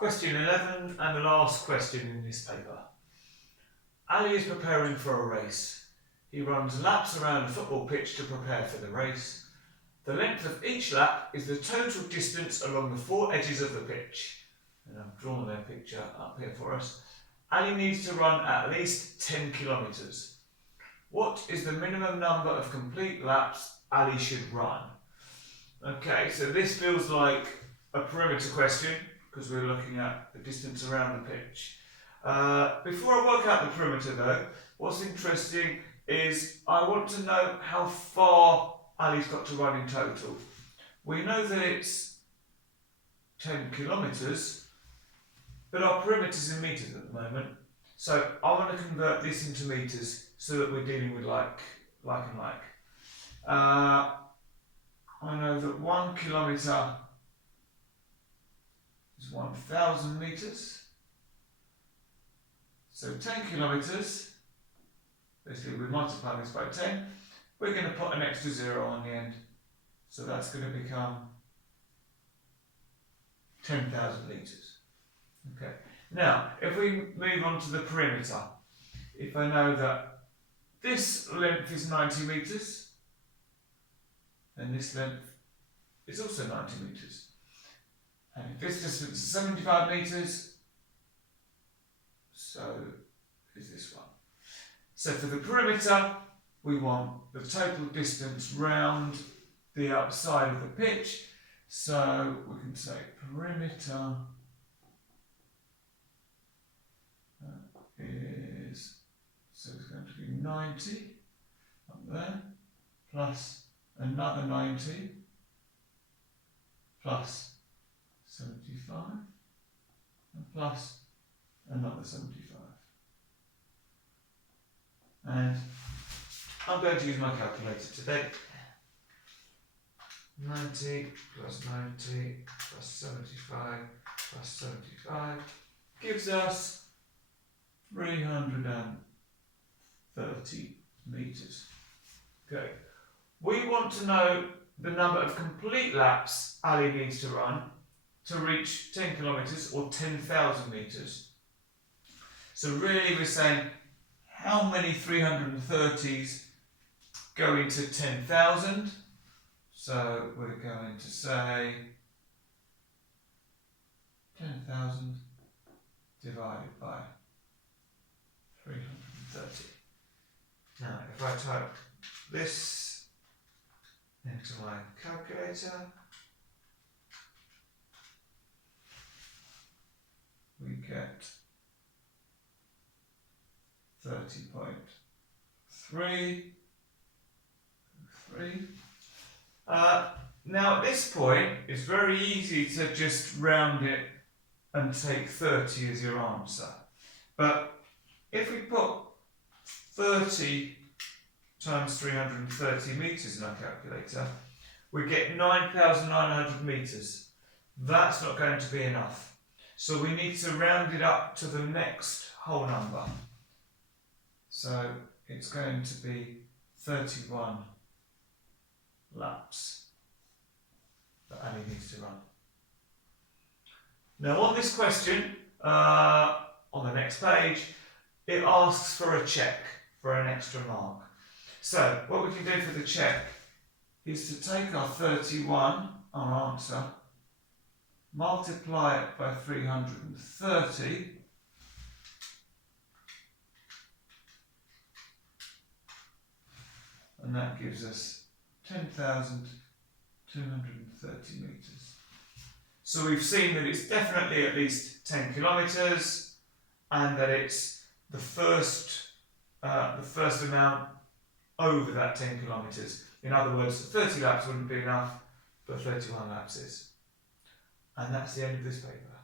Question 11 and the last question in this paper. Ali is preparing for a race. He runs laps around the football pitch to prepare for the race. The length of each lap is the total distance along the four edges of the pitch. And I've drawn their picture up here for us. Ali needs to run at least 10 kilometres. What is the minimum number of complete laps Ali should run? Okay, so this feels like a perimeter question because we're looking at the distance around the pitch. Before I work out the perimeter though, what's interesting is I want to know how far Ali's got to run in total. We know that it's 10 kilometres, but our perimeter's in metres at the moment. So I want to convert this into metres so that we're dealing with like and like. I know that 1 kilometre is 1,000 metres. So 10 kilometres, basically we multiply this by 10, we're going to put an extra 0 on the end. So that's going to become 10,000 litres. Okay. Now, if we move on to the perimeter, if I know that this length is 90 metres, then this length is also 90 metres. And if this distance is 75 metres, so is this one. So for the perimeter, we want the total distance round the outside of the pitch. So we can say perimeter is, so it's going to be 90 up there, plus another 90, plus 75, and plus another 75. And I'm going to use my calculator today. 90 plus 90 plus 75 plus 75 gives us 330 metres. Okay. We want to know the number of complete laps Ali needs to run to reach 10 kilometres or 10,000 metres. So really we're saying how many 330s go into 10,000? So we're going to say 10,000 divided by 330. Now if I type this into my calculator, we get 30.33. Now at this point, it's very easy to just round it and take 30 as your answer. But if we put 30 times 330 metres in our calculator, we get 9,900 metres. That's not going to be enough. So we need to round it up to the next whole number. So it's going to be 31 laps that Ali needs to run. Now on this question, on the next page, it asks for a check, for an extra mark. So what we can do for the check is to take our 31, our answer, multiply it by 330, and that gives us 10,230 metres. So we've seen that it's definitely at least 10 kilometres and that it's the first amount over that 10 kilometres. In other words, 30 laps wouldn't be enough, but 31 laps is. And that's the end of this paper.